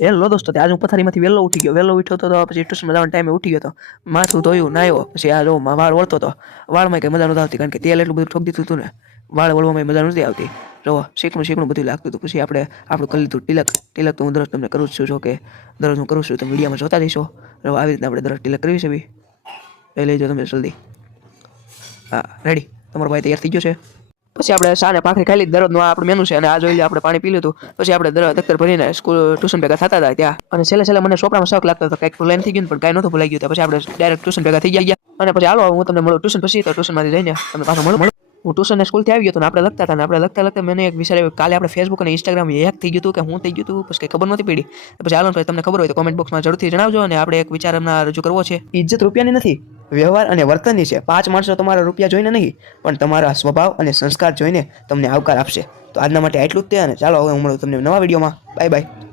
Hello દોસ્તો, આજે હું પથારીમાંથી વહેલો ઉઠી ગયો. વહેલો ઉઠ્યો તો પછી ટ્યુશનમાં જવાનો ટાઈમે ઉઠી ગયો હતો. માથું ધોયું, નાહ્યો, પછી આ જો વાળ વળતો હતો. વાળમાં કંઈ મજા નહોતી આવતી, કારણ કે તેલ એટલું બધું ઠોકી દીધું હતું ને, વાળ વળવામાં મજા નથી આવતી. જો શીકણું બધું લાગતું હતું. પછી આપણું કરી લીધું તિલક તો હું દરરોજ તમને કરું જ છું. જો કે દરરોજ હું કરું છું, તમે વિડીયોમાં જોતા જઈશો. આવી રીતના આપણે દરરોજ તિલક કરવી છે. બી એ લઈ જાઓ તમે જલ્દી. હા, રેડી. તમારો ભાઈ તૈયાર થઈ ગયો છે. પછી આપણે સાને ભાખરી ખાઈ લીધી. દરરોજનું આ આપણું મેનુ છે. અને આ જોઈ લે આપણે પાણી પી લીધું. પછી આપણે દફતર ભરીને સ્કૂલ ટ્યુશન ભેગા થતા હતા ત્યાં. અને છેલ્લે મને ચોપડામાં શોખ લાગતો હતો, કંઈક ભૂલાઈને થઈ ગયું પણ કાંઈ નહોતું ભૂલાઈ ગયું. પછી આપણે ડાયરેક્ટ ટ્યુશન ભેગા થઈ ગયા. અને પછી હાલો હું તમને મળું ટ્યુશન પછી. તો ટ્યુશનમાંથી જઈને તમને પાછો મળું. હું ટ્યુશન સ્કૂલથી આવી ગયો હતો ને આપણે લખતા હતા. ને આપણે લખતા મને એક વિચાર આવ્યો, કાલે આપણે ફેસબુક અને ઇન્સ્ટાગ્રામ હેક થઈ ગયું હતું કે હું થઈ ગયું હતું, પછી કંઈ ખબર નહોતી પડી. પછી હાલો તમને ખબર હોય તો કોમેન્ટ બોક્સમાં જરૂરથી જણાવજો. અને આપણે એક વિચાર એમના રજૂ કરવો છે. ઇજ્જત રૂપિયાની નથી, વ્યવહાર અને વર્તનની છે. 5 માણસો તમારા રૂપિયા જોઈને નહીં, પણ તમારા સ્વભાવ અને સંસ્કાર જોઈને તમને આવકાર આપશે. તો આજના માટે આટલું જ તે. અને ચાલો હવે હું મળું તમને નવા વિડીયોમાં. Bye bye.